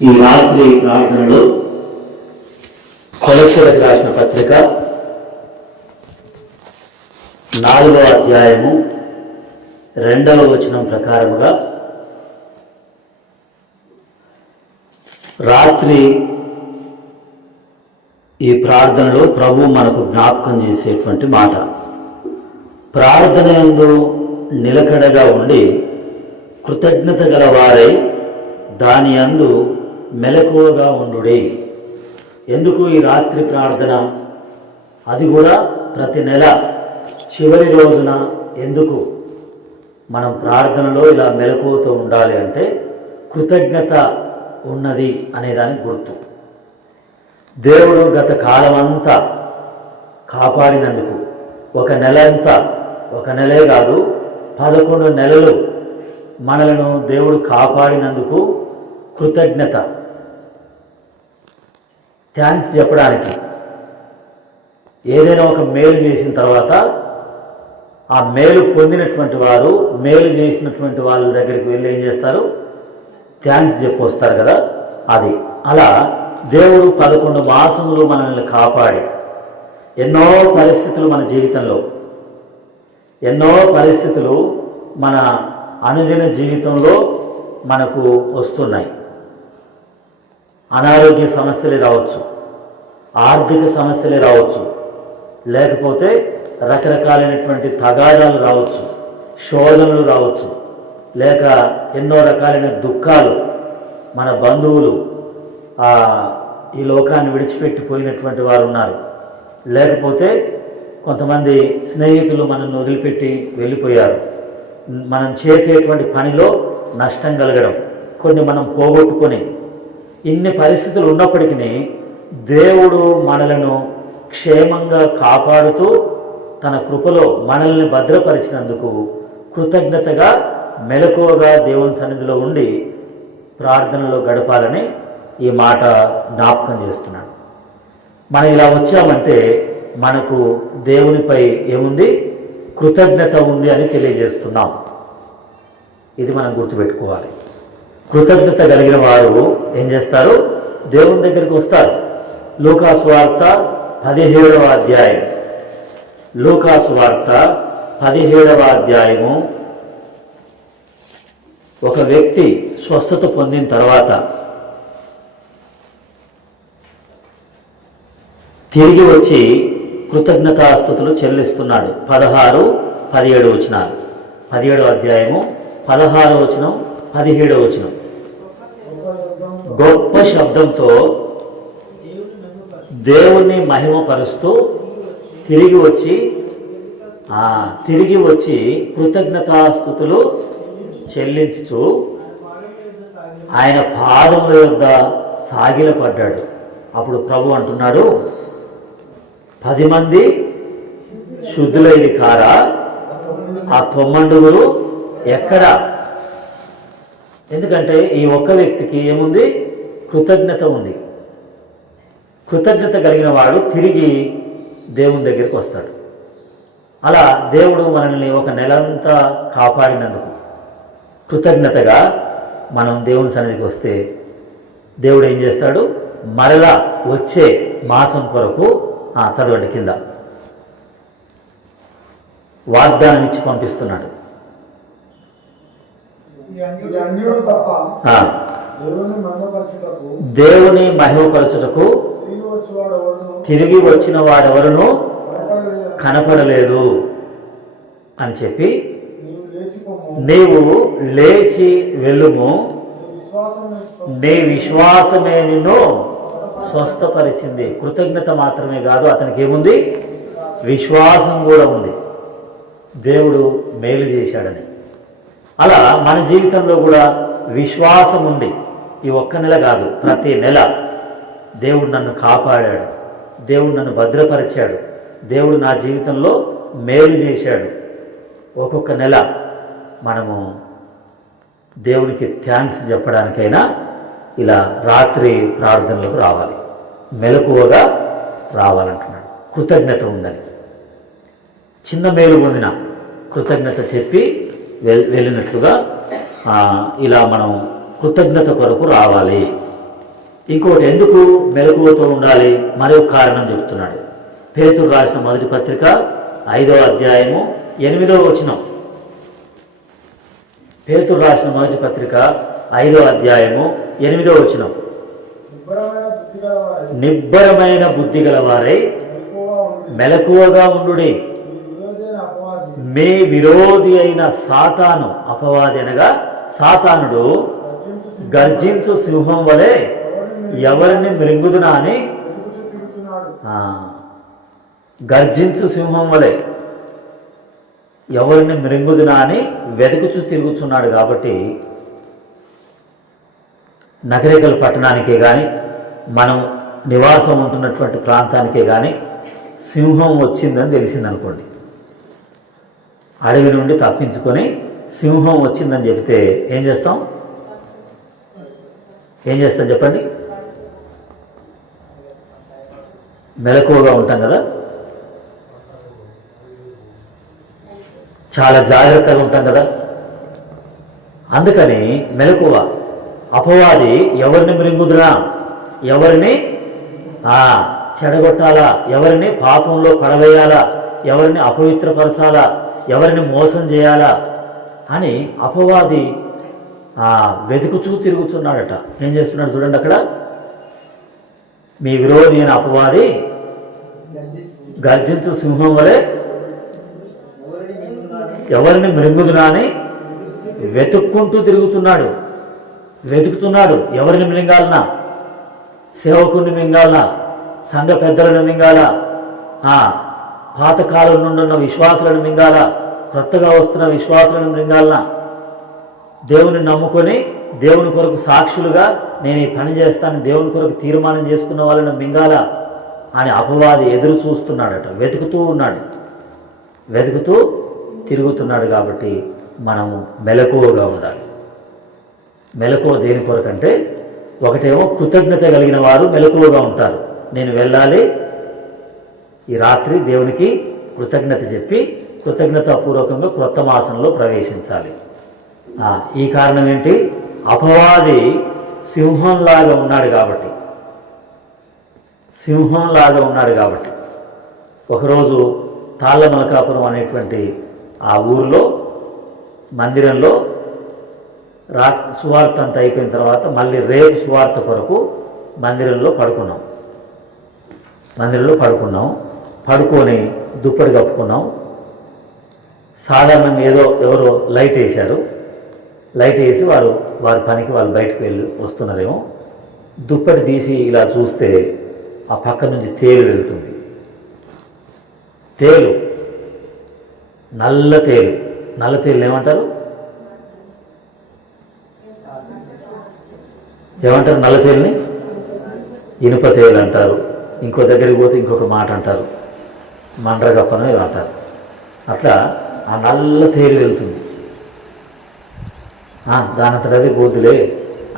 ఈ రాత్రి ప్రార్థనలో కొలస్సీలకు రాసిన పత్రిక 4వ అధ్యాయము 2వ వచనం ప్రకారముగా రాత్రి ఈ ప్రార్థనలో ప్రభు మనకు జ్ఞాపకం చేసేటువంటి మాట, ప్రార్థన యందు నిలకడగా ఉండి కృతజ్ఞత గల వారై దాని యందు మెలకువగా ఉండుడి. ఎందుకు ఈ రాత్రి ప్రార్థన? అది కూడా ప్రతి నెల చివరి రోజున ఎందుకు మనం ప్రార్థనలో ఇలా మెలకువతో ఉండాలి అంటే, కృతజ్ఞత ఉన్నది అనేదానికి గుర్తు. దేవుడు గత కాలం అంతా కాపాడినందుకు, ఒక నెల అంతా, ఒక నెలే కాదు 11 నెలలు మనలను దేవుడు కాపాడినందుకు కృతజ్ఞత, థ్యాంక్స్ చెప్పడానికి. ఏదైనా ఒక మేలు చేసిన తర్వాత ఆ మేలు పొందినటువంటి వారు మేలు చేసినటువంటి వాళ్ళ దగ్గరికి వెళ్ళి ఏం చేస్తారు? థ్యాంక్స్ చెప్పి వస్తారు కదా. అది అలా దేవుడు 11 మాసములు మనల్ని కాపాడి, ఎన్నో పరిస్థితులు మన జీవితంలో, ఎన్నో పరిస్థితులు మన అనుదిన జీవితంలో మనకు వస్తున్నాయి. అనారోగ్య సమస్యలే రావచ్చు, ఆర్థిక సమస్యలే రావచ్చు, లేకపోతే రకరకాలైనటువంటి తగాదాలు రావచ్చు, శోధనలు రావచ్చు, లేక ఎన్నో రకాలైన దుఃఖాలు. మన బంధువులు ఈ లోకాన్ని విడిచిపెట్టిపోయినటువంటి వారు ఉన్నారు, లేకపోతే కొంతమంది స్నేహితులు మనల్ని వదిలిపెట్టి వెళ్ళిపోయారు. మనం చేసేటువంటి పనిలో నష్టం కలగడం, కొన్ని మనం పోగొట్టుకొని, ఇన్ని పరిస్థితులు ఉన్నప్పటికీ దేవుడు మనలను క్షేమంగా కాపాడుతూ తన కృపలో మనల్ని భద్రపరిచినందుకు కృతజ్ఞతగా మెలకువగా దేవుని సన్నిధిలో ఉండి ప్రార్థనలో గడపాలని ఈ మాట జ్ఞాపకం చేస్తున్నాను. మనం ఇలా వచ్చామంటే మనకు దేవునిపై ఏముంది? కృతజ్ఞత ఉంది అని తెలియజేస్తున్నాం. ఇది మనం గుర్తుపెట్టుకోవాలి. కృతజ్ఞత కలిగిన వారు ఏం చేస్తారు? దేవుని దగ్గరికి వస్తారు. లూకాసు వార్త 17వ అధ్యాయం, లూకాసు వార్త 17వ అధ్యాయము. ఒక వ్యక్తి స్వస్థత పొందిన తర్వాత తిరిగి వచ్చి కృతజ్ఞతాస్తుతులు చెల్లిస్తున్నాడు. 16, 17 వచనాలు. 17వ అధ్యాయము 16వ వచనం, 17వ వచనం. గొప్ప శబ్దంతో దేవుణ్ణి మహిమపరుస్తూ తిరిగి వచ్చి కృతజ్ఞతాస్తుతులు చెల్లించుచు ఆయన పాదముల యొద్ద సాగిలపడ్డాడు. అప్పుడు ప్రభు అంటున్నాడు, 10 మంది శుద్ధులైన కారా? ఆ 9 ఎక్కడా? ఎందుకంటే ఈ ఒక్క వ్యక్తికి ఏముంది? కృతజ్ఞత ఉంది. కృతజ్ఞత కలిగిన వాడు తిరిగి దేవుని దగ్గరికి వస్తాడు. అలా దేవుడు మనల్ని ఒక నెలంతా కాపాడినందుకు కృతజ్ఞతగా మనం దేవుని సన్నిధికి వస్తే దేవుడు ఏం చేస్తాడు? మరలా వచ్చే మాసం కొరకు చదవండి కింద, వాగ్దానం ఇచ్చి పంపిస్తున్నాడు. దేవుని మహిమపరచుటకు తిరిగి వచ్చిన వాడెవరును కనపడలేదు అని చెప్పి, నీవు లేచి వెళ్ళుము, నీ విశ్వాసమే నిన్ను స్వస్థపరిచింది. కృతజ్ఞత మాత్రమే కాదు, అతనికి ఏముంది? విశ్వాసం కూడా ఉంది, దేవుడు మేలు చేశాడని. అలా మన జీవితంలో కూడా విశ్వాసం ఉంది. ఈ ఒక్క నెల కాదు, ప్రతి నెల దేవుడు నన్ను కాపాడాడు, దేవుడు నన్ను భద్రపరిచాడు, దేవుడు నా జీవితంలో మేలు చేశాడు. ఒక్కొక్క నెల మనము దేవునికి థ్యాంక్స్ చెప్పడానికైనా ఇలా రాత్రి ప్రార్థనలకు రావాలి, మెలకువగా రావాలంటున్నాడు. కృతజ్ఞత ఉందని, చిన్న మేలు పొందిన కృతజ్ఞత చెప్పి వెళ్ళినట్లుగా ఇలా మనం కృతజ్ఞత కొరకు రావాలి. ఇంకోటి ఎందుకు మెలకువతో ఉండాలి మరొక కారణం చెప్తున్నాడు. పేతురు రాసిన మొదటి పత్రిక 5వ అధ్యాయము 8వ వచనం. పేతురు రాసిన మొదటి పత్రిక 5వ అధ్యాయము 8వ వచనం. నిబ్బరమైన బుద్ధి గలవారై మెలకువగా ఉండుడి, మీ విరోధి అయిన సాతాను, అపవాది అనగా సాతానుడు, గర్జించు సింహం వలె ఎవరిని మృంగుదునా అని, గర్జించు సింహం వలె ఎవరిని మృంగుదునా అని వెతుకుచు తిరుగుతున్నాడు. కాబట్టి నగరికల్ పట్టణానికే కానీ మనం నివాసం ఉంటున్నటువంటి ప్రాంతానికే కానీ సింహం వచ్చిందని తెలిసిందనుకోండి, అడవి నుండి తప్పించుకొని సింహం వచ్చిందని చెబితే ఏం చేస్తాం చెప్పండి? మెలకువగా ఉంటాం కదా, చాలా జాగ్రత్తగా ఉంటాం కదా. అందుకని మెలకువ. అపవాది ఎవరిని మృంగుదురా, ఎవరిని చెడగొట్టాలా, ఎవరిని పాపంలో పడవేయాలా, ఎవరిని అపవిత్రపరచాలా, ఎవరిని మోసం చేయాలా అని అపవాది వెతుకుచూ తిరుగుతున్నాడట. ఏం చేస్తున్నాడు చూడండి అక్కడ. మీ విరోధి అయిన అపవాది గర్జించు సింహం వలె ఎవరిని మృంగుదునా అని వెతుక్కుంటూ వెతుకుతున్నాడు. ఎవరిని మృంగాలనా? సేవకుని మింగాలనా? సంఘ పెద్దలను మింగాలా? పాతకాలం నుండి ఉన్న విశ్వాసులను మింగాలా? కొత్తగా వస్తున్న విశ్వాసులను మింగాలనా? దేవుని నమ్ముకొని దేవుని కొరకు సాక్షులుగా నేను ఈ పని చేస్తాను, దేవుని కొరకు తీర్మానం చేసుకున్న వాళ్ళని మింగాలా అని అపవాది ఎదురు చూస్తున్నాడట. వెతుకుతూ తిరుగుతున్నాడు. కాబట్టి మనము మెలకువగా ఉండాలి. మెలకువ దేని కొరకంటే, ఒకటేమో కృతజ్ఞత కలిగిన వారు మెలకువగా ఉంటారు. నేను వెళ్ళాలి, ఈ రాత్రి దేవునికి కృతజ్ఞత చెప్పి కృతజ్ఞతాపూర్వకంగా క్రొత్త మాసంలో ప్రవేశించాలి. ఈ కారణం ఏంటి? అపవాది సింహంలాగా ఉన్నాడు కాబట్టి ఒకరోజు తాళ్ళమలకాపురం అనేటువంటి ఆ ఊరిలో మందిరంలో సువార్త అంతా అయిపోయిన తర్వాత మళ్ళీ రేపు సువార్త కొరకు మందిరంలో పడుకున్నాం. పడుకొని దుప్పటి కప్పుకున్నాం. సాధారణంగా ఎవరో లైట్ వేసి వారి పనికి వాళ్ళు బయటకు వెళ్ళి వస్తున్నారేమో. దుప్పటి తీసి ఇలా చూస్తే ఆ పక్క నుంచి తేలు వెళ్తుంది. నల్ల తేలు ఏమంటారు? నల్ల తేలుని ఇనుప తేలు అంటారు. ఇంకో దగ్గరికి పోతే ఇంకొక మాట అంటారు, మండ్రగప్పనో అంటారు. అట్లా ఆ నల్ల తేలు వెళ్తుంది. దానంతట అదే పోతులే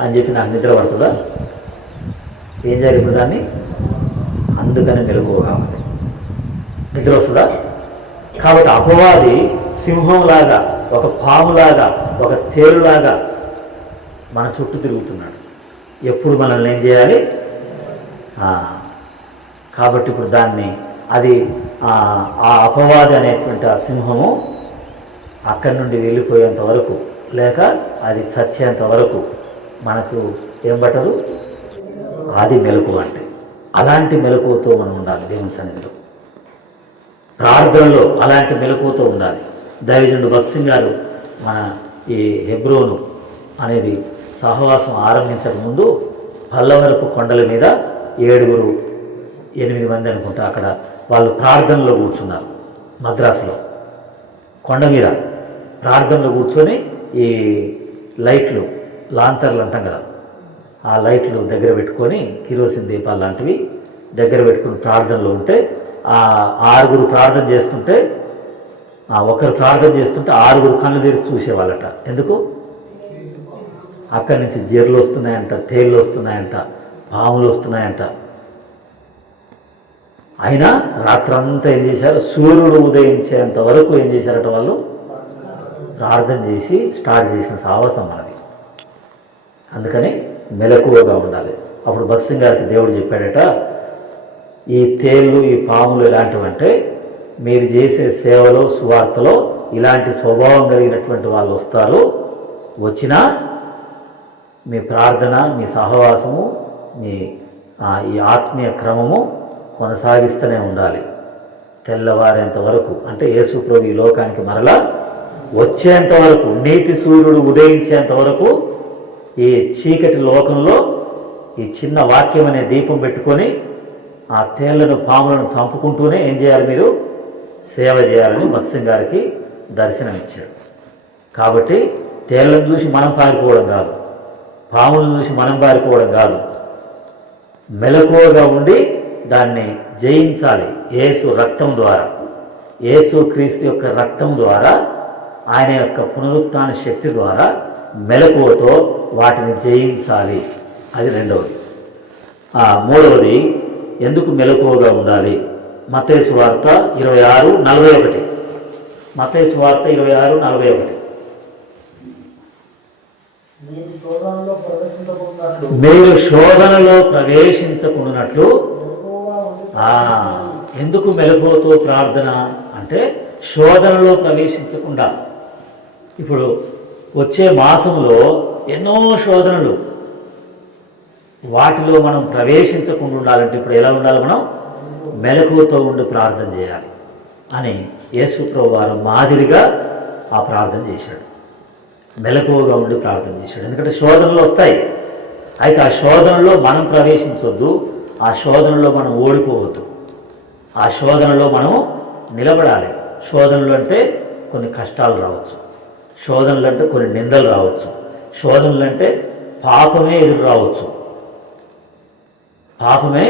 అని చెప్పి నాకు నిద్ర పడుతుందా? ఏం చేయాలి ఇప్పుడు దాన్ని? అందుకని మెలకువగా ఉంది. నిద్ర వస్తుందా? కాబట్టి అపవాది సింహంలాగా, ఒక పాములాగా, ఒక తేలులాగా మన చుట్టూ తిరుగుతున్నాడు. ఎప్పుడు మనల్ని ఏం చేయాలి? కాబట్టి ఇప్పుడు అది ఆ అపవాది అనేటువంటి ఆ సింహము అక్కడి నుండి వెళ్ళిపోయేంత వరకు, లేక అది చచ్చేంత వరకు మనకు ఏం పట్టదు? అది మెలకువ అంటే. అలాంటి మెలకువతో మనం ఉండాలి. దేవుని సన్నిధిలో ప్రార్థనలో అలాంటి మెలకువతో ఉండాలి. దైవజనుడు భక్త్ సింగ్ గారు మన ఈ హెబ్రోను అనేది సహవాసం ఆరంభించక ముందు పల్లవరపు కొండల మీద 7-8 మంది అనుకుంటా అక్కడ వాళ్ళు ప్రార్థనలో కూర్చున్నారు. మద్రాసులో కొండ మీద ప్రార్థనలో కూర్చొని ఈ లైట్లు, లాంతర్లు అంటాం కదా, ఆ లైట్లు దగ్గర పెట్టుకొని కిరోసిన్ దీపాలు లాంటివి దగ్గర పెట్టుకుని ప్రార్థనలో ఉంటే 6 ప్రార్థన చేస్తుంటే, ఒకరు ప్రార్థన చేస్తుంటే 6 కళ్ళు తెరిచి చూసేవాళ్ళట. ఎందుకు? అక్కడి నుంచి జీర్లు వస్తున్నాయంట, తేళ్ళు వస్తున్నాయంట, పాములు వస్తున్నాయంట. అయినా రాత్రంతా ఏం చేశారు? సూర్యుడు ఉదయించేంత వరకు ఏం చేశారట? వాళ్ళు ప్రార్థన చేసి స్టార్ట్ చేసిన సాహసం మనది. అందుకని మెలకువగా ఉండాలి. అప్పుడు భక్త్ సింగ్ గారికి దేవుడు చెప్పాడట, ఈ తేళ్ళు ఈ పాములు ఎలాంటివంటే మీరు చేసే సేవలో సువార్తలో ఇలాంటి స్వభావం కలిగినటువంటి వాళ్ళు వస్తారు, వచ్చినా మీ ప్రార్థన మీ సహవాసము మీ ఈ ఆత్మీయ క్రమము కొనసాగిస్తూనే ఉండాలి తెల్లవారేంత వరకు, అంటే యేసు ప్రభు ఈ లోకానికి మరలా వచ్చేంత వరకు, నీతి సూర్యుడు ఉదయించేంత వరకు ఈ చీకటి లోకంలో ఈ చిన్న వాక్యం అనే దీపం పెట్టుకొని ఆ తేళ్లను పాములను చంపుకుంటూనే ఏం చేయాలి, మీరు సేవ చేయాలని భక్త్ సింగ్ గారికి దర్శనం ఇచ్చాడు. కాబట్టి తేళ్లను చూసి మనం పారిపోవడం కాదు, పాములను చూసి మనం పారిపోవడం కాదు, మెలకువగా ఉండి దాన్ని జయించాలి. యేసు రక్తం ద్వారా, యేసు క్రీస్తు యొక్క రక్తం ద్వారా, ఆయన యొక్క పునరుత్థాన శక్తి ద్వారా మెలకువతో వాటిని జయించాలి. అది రెండవది. మూడవది, ఎందుకు మెలకువగా ఉండాలి? మత్తయి సువార్త 26:41. మత్తయి సువార్త 26:41. మీరు శోధనలో ప్రవేశించకున్నట్లు. ఎందుకు మెలకువతో ప్రార్థన అంటే శోధనలో ప్రవేశించకుండా. ఇప్పుడు వచ్చే మాసంలో ఎన్నో శోధనలు, వాటిలో మనం ప్రవేశించకుండా ఉండాలంటే ఇప్పుడు ఎలా ఉండాలి? మనం మెలకువతో ఉండి ప్రార్థన చేయాలి అని యేసు ప్రభువు వారు మాదిరిగా ఆ ప్రార్థన చేశాడు. మెలకువగా ఉండి ప్రార్థన చేశాడు. ఎందుకంటే శోధనలు వస్తాయి. అయితే ఆ శోధనలో మనం ప్రవేశించొద్దు, ఆ శోధనలో మనం ఓడిపోవద్దు, ఆ శోధనలో మనం నిలబడాలి. శోధనలు అంటే కొన్ని కష్టాలు రావచ్చు, శోధనలు అంటే కొన్ని నిందలు రావచ్చు, శోధనలు అంటే పాపమే ఎదురు రావచ్చు, పాపమే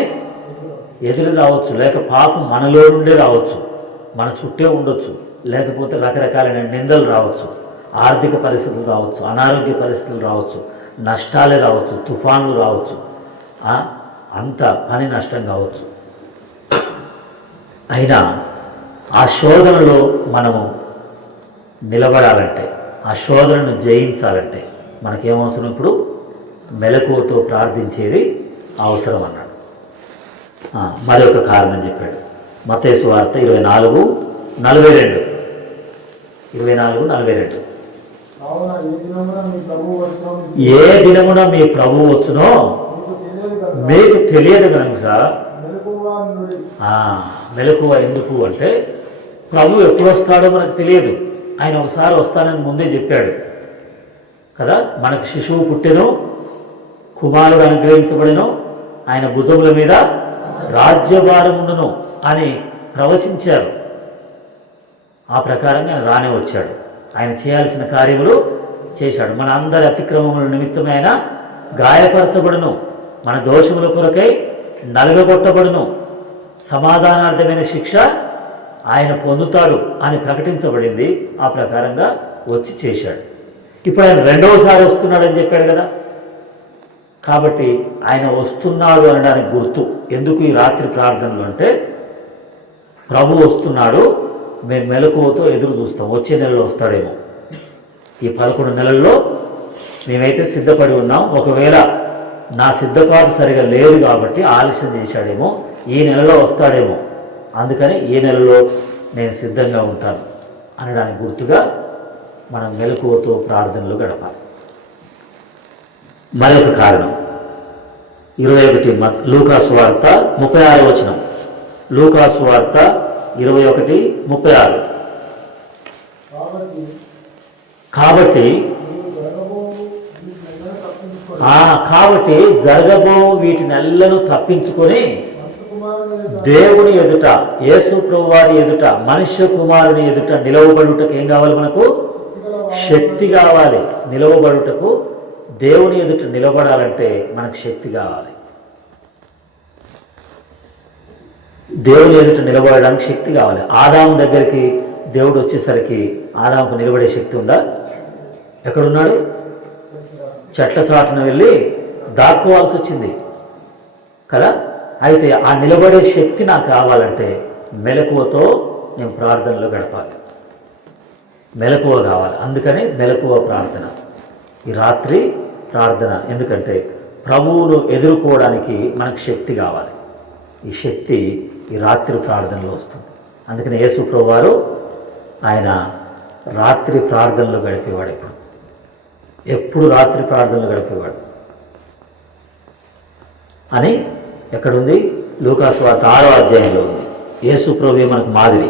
ఎదురు రావచ్చు, లేక పాపం మనలో నుండే రావచ్చు, మన చుట్టే ఉండొచ్చు, లేకపోతే రకరకాలైన నిందలు రావచ్చు, ఆర్థిక పరిస్థితులు రావచ్చు, అనారోగ్య పరిస్థితులు రావచ్చు, నష్టాలే రావచ్చు, తుఫాన్లు రావచ్చు, అంత పని నష్టం కావచ్చు. అయినా ఆ శోధనలో మనము నిలబడాలంటే, ఆ శోధనను జయించాలంటే మనకేమవసరం? ఇప్పుడు మెలకువతో ప్రార్థించేది అవసరం అన్నాడు. మరొక కారణం చెప్పాడు. మత్తయి సువార్త 24:42. 24:42. ఏ దినమున మీ ప్రభువు వచ్చునో మీకు తెలియదు కనుక మెలకువ. ఎందుకు అంటే ప్రభు ఎప్పుడు వస్తాడో మనకు తెలియదు. ఆయన ఒకసారి వస్తానని ముందే చెప్పాడు కదా. మనకు శిశువు పుట్టెను, కుమారుడు అనుగ్రహించబడెను, ఆయన భుజముల మీద రాజ్యభారముండును అని ప్రవచించారు. ఆ ప్రకారంగా ఆయన రానే వచ్చాడు. ఆయన చేయాల్సిన కార్యములు చేశాడు. మన అందరి అతిక్రమముల నిమిత్తమే ఆయన గాయపరచబడును, మన దోషముల కొరకై నలగగొట్టబడును, సమాధానార్థమైన శిక్ష ఆయన పొందుతాడు అని ప్రకటించబడింది. ఆ ప్రకారంగా వచ్చి చేశాడు. ఇప్పుడు ఆయన రెండవసారి వస్తున్నాడని చెప్పాడు కదా. కాబట్టి ఆయన వస్తున్నాడు అనడానికి గుర్తు. ఎందుకు ఈ రాత్రి ప్రార్థనలు అంటే, ప్రభు వస్తున్నాడు, మేము మెలకువతో ఎదురు చూస్తాం. వచ్చే నెలలో వస్తాడేమో. ఈ 11 నెలల్లో మేమైతే సిద్ధపడి ఉన్నాం. ఒకవేళ నా సిద్ధపాటు సరిగా లేదు కాబట్టి ఆలస్యం చేశాడేమో, ఈ నెలలో వస్తాడేమో, అందుకని ఈ నెలలో నేను సిద్ధంగా ఉంటాను అనడానికి గుర్తుగా మనం మెలకువతో ప్రార్థనలు గడపాలి. మరొక కారణం 21 లూకాసు వార్త 36 వచనం. లూకాసు వార్త 21:36. కాబట్టి జరగబో వీటినెల్లను తప్పించుకొని దేవుని ఎదుట, యేసు ప్రభువారి ఎదుట, మనుష్య కుమారుని ఎదుట నిలవబడుటకు ఏం కావాలి? మనకు శక్తి కావాలి. నిలవబడుటకు, దేవుని ఎదుట నిలబడాలంటే మనకు శక్తి కావాలి. దేవుని ఎదుట నిలబడడానికి శక్తి కావాలి. ఆదాము దగ్గరికి దేవుడు వచ్చేసరికి ఆదాముకు నిలబడే శక్తి ఉందా? ఎక్కడున్నాడు? చెట్ల చాటున వెళ్ళి దాక్కోవాల్సి వచ్చింది కదా. అయితే ఆ నిలబడే శక్తి నాకు కావాలంటే మెలకువతో నేను ప్రార్థనలో గడపాలి. మెలకువ కావాలి. అందుకని మెలకువ ప్రార్థన, ఈ రాత్రి ప్రార్థన. ఎందుకంటే ప్రభువును ఎదుర్కోవడానికి మనకు శక్తి కావాలి. ఈ శక్తి ఈ రాత్రి ప్రార్థనలో వస్తుంది. అందుకని యేసు ప్రభువారు ఆయన రాత్రి ప్రార్థనలు గడిపేవాడు. ఎప్పుడు రాత్రి ప్రార్థనలు గడిపేవాడు అని ఎక్కడుంది? లూకాసు వార్త 6వ అధ్యాయంలో ఉంది. యేసు ప్రభువే మనకు మాదిరి.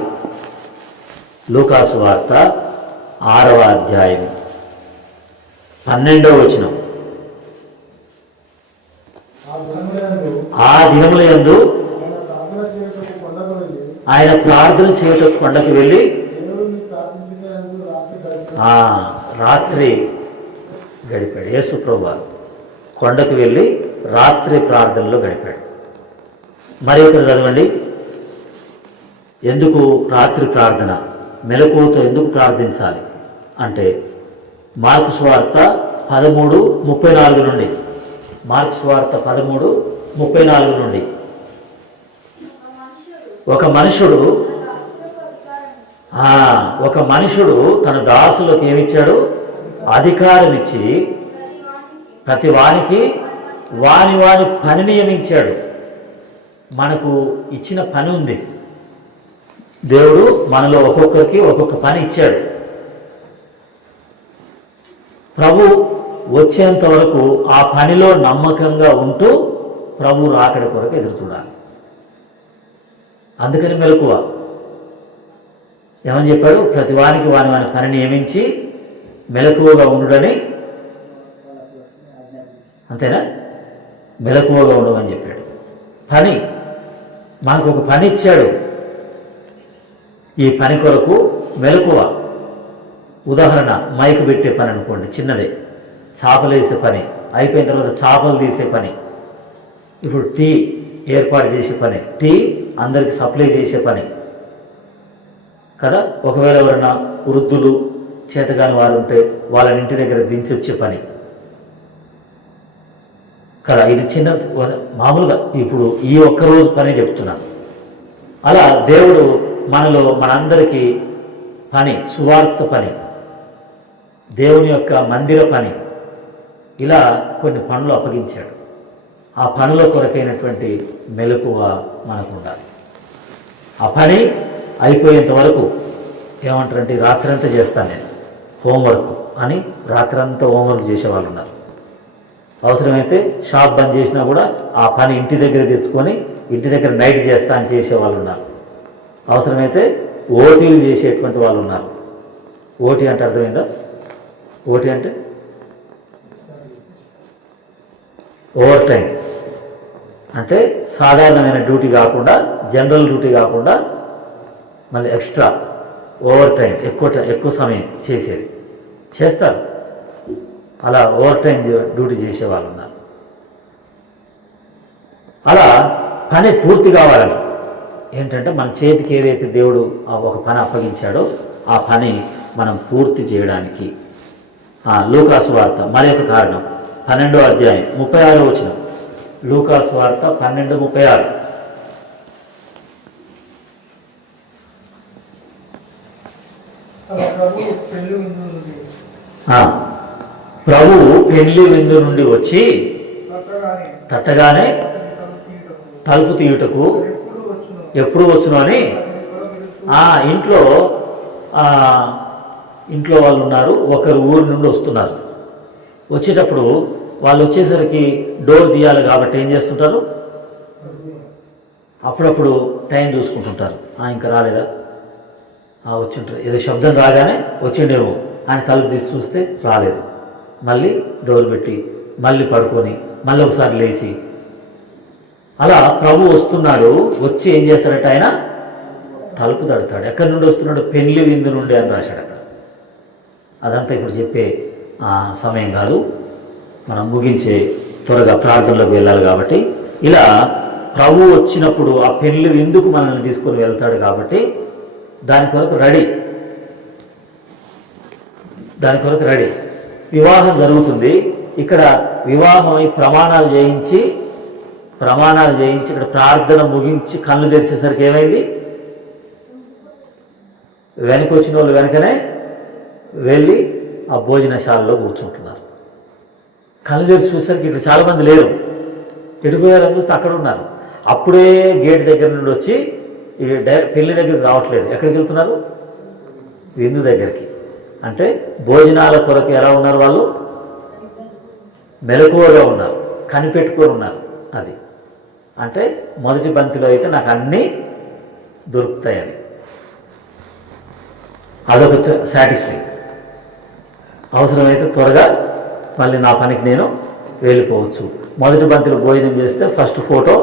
లూకాసు వార్త 6వ అధ్యాయం 12వ వచనం. ఆ దినములందు ఆయన ప్రార్థన చేయటకు కొండకు వెళ్ళి రాత్రి గడిపాడు. యేసు ప్రభువారు కొండకు వెళ్ళి రాత్రి ప్రార్థనలో గడిపాడు. మరి ఇక్కడ చదవండి, ఎందుకు రాత్రి ప్రార్థన, మెలకువతో ఎందుకు ప్రార్థించాలి అంటే మార్కు సువార్త 13:34 నుండి, మార్కు సువార్త 13:34 నుండి, ఒక మనుషుడు తన దాసులకు ఏమిచ్చాడు? అధికారం ఇచ్చి ప్రతి వానికి వాని పని నియమించాడు. మనకు ఇచ్చిన పని ఉంది. దేవుడు మనలో ఒక్కొక్కరికి ఒక్కొక్క పని ఇచ్చాడు. ప్రభు వచ్చేంత వరకు ఆ పనిలో నమ్మకంగా ఉంటూ ప్రభు రాకడ కొరకు ఎదురు చూడాలి. అందుకని మెలకువ ఏమని చెప్పాడు? ప్రతి వానికి వాని పని నియమించి మెలకువగా ఉండుడని, అంతేనా? మెలకువగా ఉండమని చెప్పాడు. పని, మనకు ఒక పని ఇచ్చాడు. ఈ పని కొరకు మెలకువ. ఉదాహరణ, మైకు పెట్టే పని అనుకోండి, చిన్నదే. చేపలు వేసే పని అయిపోయిన తర్వాత చేపలు తీసే పని. ఇప్పుడు టీ ఏర్పాటు చేసే పని, టీ అందరికి సప్లై చేసే పని కదా. ఒకవేళ ఎవరైనా వృద్ధులు చేతగాని వారు ఉంటే వాళ్ళని ఇంటి దగ్గర దించొచ్చే పని కదా. ఇది చిన్న మామూలుగా ఇప్పుడు ఈ ఒక్కరోజు పని చెప్తున్నాను. అలా దేవుడు మనలో మనందరికీ పని, సువార్త పని, దేవుని యొక్క మందిర పని, ఇలా కొన్ని పనులు అప్పగించాడు. ఆ పనుల కొరకైనటువంటి మెలకువ మనకు ఉండాలి. ఆ పని అయిపోయేంత వరకు ఏమంటారంటే రాత్రంతా చేస్తాను నేను హోంవర్క్ అని, రాత్రంతా హోంవర్క్ చేసేవాళ్ళు ఉన్నారు. అవసరమైతే షాప్ బంద్ చేసినా కూడా ఆ పని ఇంటి దగ్గర తెచ్చుకొని ఇంటి దగ్గర నైట్ చేస్తా అని చేసేవాళ్ళు ఉన్నారు. అవసరమైతే ఓటీలు చేసేటువంటి వాళ్ళు ఉన్నారు. ఓటీ అంటే అర్థమైందా? ఓటీ అంటే ఓవర్ టైం, అంటే సాధారణమైన డ్యూటీ కాకుండా, జనరల్ డ్యూటీ కాకుండా మళ్ళీ ఎక్స్ట్రా ఓవర్ టైం, ఎక్కువ సమయం చేసేది చేస్తారు. అలా ఓవర్ టైం డ్యూటీ చేసేవాళ్ళు ఉన్నారు. అలా పని పూర్తి కావాలని ఏంటంటే మన చేతికి ఏదైతే దేవుడు ఒక పని అప్పగించాడో ఆ పని మనం పూర్తి చేయడానికి. లూకాసు వార్త మరి ఒక కారణం, 12వ అధ్యాయం 36వ వచనం. లూకాసు వార్త 12:36. ప్రభువు పెళ్లి విందు నుండి వచ్చి తట్టగానే తలుపు తీయుటకు ఎప్పుడు వచ్చును అని ఇంట్లో వాళ్ళు ఉన్నారు. ఒకరు ఊరి నుండి వస్తున్నారు. వచ్చేటప్పుడు వాళ్ళు వచ్చేసరికి డోర్ తీయాలి కాబట్టి ఏం చేస్తుంటారు? అప్పుడప్పుడు టైం చూసుకుంటుంటారు. ఇంకా రాలేదా, వచ్చింటారు. ఏదో శబ్దం రాగానే వచ్చిండేమో అని తలుపు తీసి చూస్తే రాలేదు. మళ్ళీ డోర్ పెట్టి మళ్ళీ పడుకొని మళ్ళీ ఒకసారి లేచి, అలా ప్రభు వస్తున్నాడు. వచ్చి ఏం చేస్తాడట? ఆయన తలుపు తడతాడు. ఎక్కడి నుండి వస్తున్నాడు? పెళ్లి విందు నుండి అని రాశాడు అక్కడ. అదంతా ఇప్పుడు చెప్పే సమయం కాదు, మనం ముగించే త్వరగా ప్రార్థనలోకి వెళ్ళాలి కాబట్టి. ఇలా ప్రభు వచ్చినప్పుడు ఆ పెళ్లి విందుకు మనల్ని తీసుకొని వెళ్తాడు కాబట్టి దాని కొరకు రెడీ. వివాహం జరుగుతుంది. ఇక్కడ వివాహం ప్రమాణాలు చేయించి ఇక్కడ ప్రార్థన ముగించి కళ్ళు తెరిచేసరికి ఏమైంది? వెనక వచ్చిన వాళ్ళు వెనకనే వెళ్ళి ఆ భోజనశాలలో కూర్చుంటున్నారు. కళ్ళు తెరిచి చూసరికి ఇక్కడ చాలామంది లేరు, ఎడిపోయారని చూస్తే అక్కడ ఉన్నారు. అప్పుడే గేట్ దగ్గర నుండి వచ్చి పెళ్లి దగ్గరికి రావట్లేదు, ఎక్కడికి వెళ్తున్నారు? విందు దగ్గరికి. అంటే భోజనాల కొరకు ఎలా ఉన్నారు వాళ్ళు? మెలకువగా ఉన్నారు, కనిపెట్టుకొని ఉన్నారు. అది అంటే మొదటి బంతిలో అయితే నాకు అన్నీ దొరుకుతాయని, అదొక సాటిస్ఫై. అవసరమైతే త్వరగా మళ్ళీ నా పనికి నేను వెళ్ళిపోవచ్చు. మొదటి బంతిలో భోజనం చేస్తే ఫస్ట్ ఫోటో,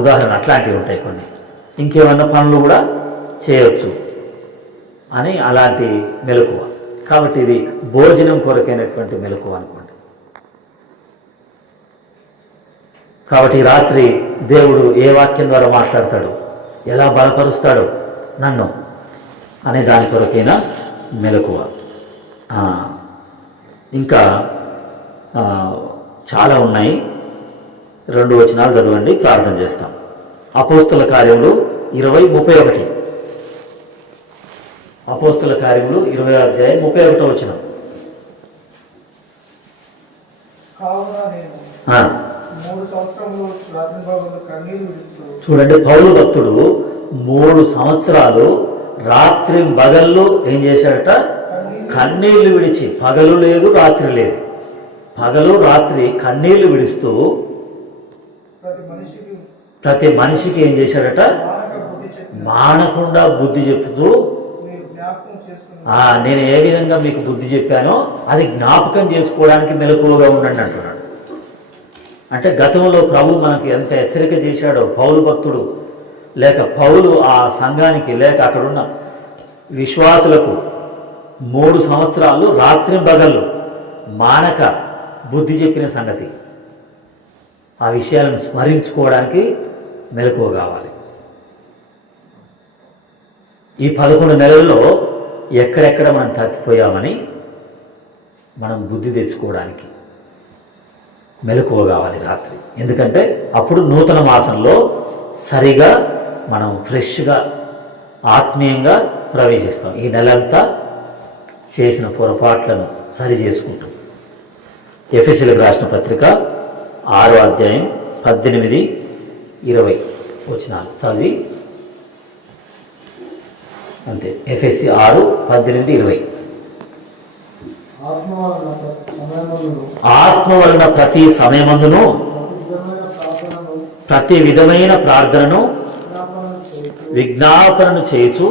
ఉదాహరణ అట్లాంటివి ఉంటాయి కొన్ని. ఇంకేమన్నా పనులు కూడా చేయవచ్చు అని అలాంటి మెలకువ. కాబట్టి ఇది భోజనం కొరకైనటువంటి మెలకువ అనుకోండి. కాబట్టి రాత్రి దేవుడు ఏ వాక్యం ద్వారా మాట్లాడతాడు, ఎలా బలపరుస్తాడు నన్ను అనే దాని కొరకైనా మెలకువ. ఇంకా చాలా ఉన్నాయి. 2 వచనాలు చదవండి, ప్రార్థన చేస్తాం. అపోస్తుల కార్యములు 20:31. అపోస్తుల కార్యములు 20వ అధ్యాయం 31వ వచనం. చూడండి, పౌలు భక్తుడు 3 సంవత్సరాలు రాత్రి పగళ్ళు ఏం చేశాడట? కన్నీళ్లు విడిచి, పగలు లేదు రాత్రి లేదు, పగలు రాత్రి కన్నీళ్లు విడుస్తూ ప్రతి మనిషికి ఏం చేశాడట? మానకుండా బుద్ధి చెప్తూ, నేను ఏ విధంగా మీకు బుద్ధి చెప్పానో అది జ్ఞాపకం చేసుకోవడానికి మెలకువగా ఉండండి అంటున్నాడు. అంటే గతంలో ప్రభు మనకి ఎంత హెచ్చరిక చేశాడో పౌలు భక్తుడు, లేక పౌలు ఆ సంఘానికి, లేక అక్కడున్న విశ్వాసులకు 3 సంవత్సరాలు రాత్రి పగళ్ళు మానక బుద్ధి చెప్పిన సంగతి. ఆ విషయాలను స్మరించుకోవడానికి మెలకువ కావాలి. ఈ 11 నెలల్లో ఎక్కడెక్కడ మనం తప్పిపోయామని మనం బుద్ధి తెచ్చుకోవడానికి మెలకువ కావాలి రాత్రి. ఎందుకంటే అప్పుడు నూతన మాసంలో సరిగా మనం ఫ్రెష్గా ఆత్మీయంగా ప్రవేశిస్తాం. ఈ నెలంతా చేసిన పొరపాట్లను సరి చేసుకుంటాం. ఎఫెసీయులకు రాసిన పత్రిక 6వ అధ్యాయం 18-20 వచనాలు చదివి అంతే. ఎఫెసీ 6:18-20. ఆత్మ వలన ప్రతి సమయమందును ప్రతి విధమైన ప్రార్థనను విజ్ఞాపనను చేయుచు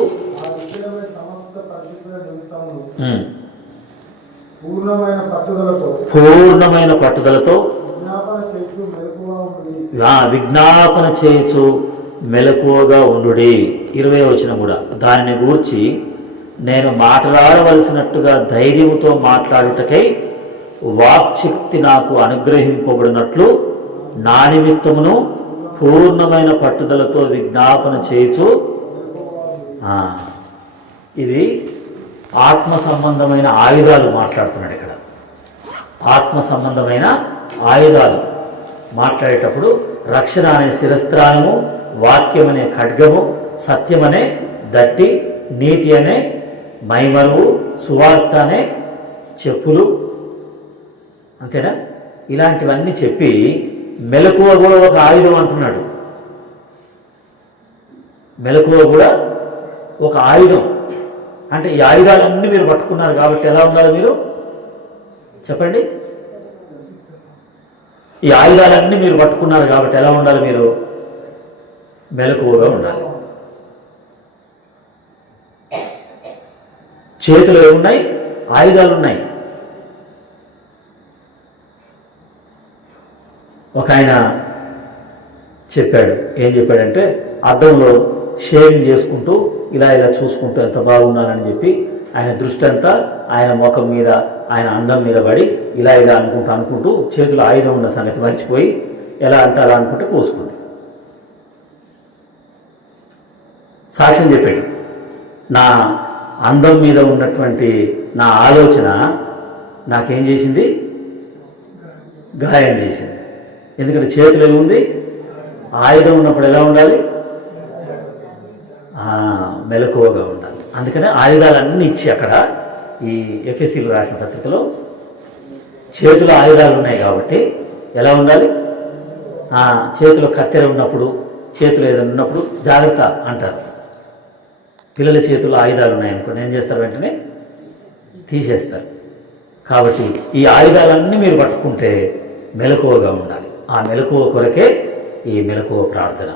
పూర్ణమైన పట్టుదలతో విజ్ఞాపన చేయుచు మెలకువగా ఉండుడి. 20వ వచనం కూడా, దానిని గూర్చి నేను మాట్లాడవలసినట్టుగా ధైర్యముతో మాట్లాడుటకై వాక్శక్తి నాకు అనుగ్రహింపబడినట్లు నా నిమిత్తమును పూర్ణమైన పట్టుదలతో విజ్ఞాపన చేయుచు. ఇది ఆత్మ సంబంధమైన ఆయుధాలు మాట్లాడుతున్నాడు ఇక్కడ. ఆత్మ సంబంధమైన ఆయుధాలు మాట్లాడేటప్పుడు రక్షణ అనే శిరస్త్రాణము, వాక్యం అనే ఖడ్గము, సత్యం అనే దట్టి, నీతి అనే మైమరువు, సువార్త అనే చెప్పులు, అంతేనా? ఇలాంటివన్నీ చెప్పి మెలకువ కూడా ఒక ఆయుధం అంటున్నాడు. మెలకువ కూడా ఒక ఆయుధం. అంటే ఈ ఆయుధాలన్నీ మీరు పట్టుకున్నారు కాబట్టి ఎలా ఉండాలి మీరు చెప్పండి? ఈ ఆయుధాలన్నీ మీరు పట్టుకున్నారు కాబట్టి ఎలా ఉండాలి మీరు? మెలకువగా ఉండాలి. చేతులు ఏమున్నాయి? ఆయుధాలు ఉన్నాయి. ఒక ఆయన చెప్పాడు, ఏం చెప్పాడంటే, అద్దంలో షేవింగ్ చేసుకుంటూ ఇలా ఇలా చూసుకుంటూ ఎంత బాగున్నానని చెప్పి ఆయన దృష్టి అంతా ఆయన ముఖం మీద, ఆయన అందం మీద పడి ఇలా ఇలా అనుకుంటూ చేతులు ఆయుధం ఉన్న సంగతి మర్చిపోయి ఎలా అంటే అలా అనుకుంటే పోసుకుంది. సాక్ష్యం చెప్పాడు, నా అందం మీద ఉన్నటువంటి నా ఆలోచన నాకేం చేసింది? గాయం చేసింది. ఎందుకంటే చేతులు ఏముంది? ఆయుధం ఉన్నప్పుడు ఎలా ఉండాలి? మెలకువగా ఉండాలి. అందుకనే ఆయుధాలన్నీ ఇచ్చి అక్కడ ఈ ఎఫెసీయులకు రాసిన పత్రికలో చేతుల ఆయుధాలు ఉన్నాయి కాబట్టి ఎలా ఉండాలి? చేతిలో కత్తెర ఉన్నప్పుడు, చేతులు ఏదైనా ఉన్నప్పుడు జాగ్రత్త అంటారు. పిల్లల చేతుల్లో ఆయుధాలు ఉన్నాయనుకోండి, ఏం చేస్తారు? వెంటనే తీసేస్తారు. కాబట్టి ఈ ఆయుధాలన్నీ మీరు పట్టుకుంటే మెలకువగా ఉండాలి. ఆ మెలకువ కొరకే ఈ మెలకువ ప్రార్థన.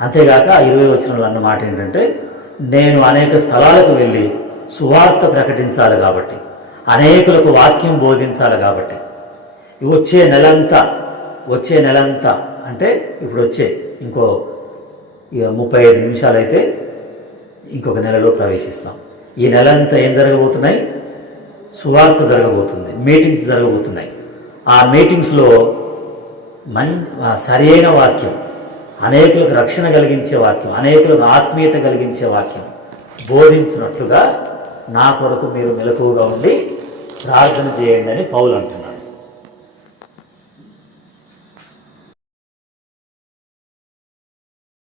అంతేగాక 20 వచనంలో అన్న మాట ఏంటంటే, నేను అనేక స్థలాలకు వెళ్ళి సువార్త ప్రకటించాలి కాబట్టి, అనేకులకు వాక్యం బోధించాలి కాబట్టి, వచ్చే నెలంతా అంటే ఇప్పుడు ఇంకో 35 నిమిషాలు అయితే ఇంకొక నెలలో ప్రవేశిస్తాం. ఈ నెలంతా ఏం జరగబోతున్నాయి? సువార్త జరగబోతుంది, మీటింగ్స్ జరగబోతున్నాయి. ఆ మీటింగ్స్లో సరైన వాక్యం, అనేకులకు రక్షణ కలిగించే వాక్యం, అనేకులకు ఆత్మీయత కలిగించే వాక్యం బోధించినట్లుగా నా కొరకు మీరు మెలకువగా ఉండి ప్రార్థన చేయండి అని పౌలు అంటున్నారు.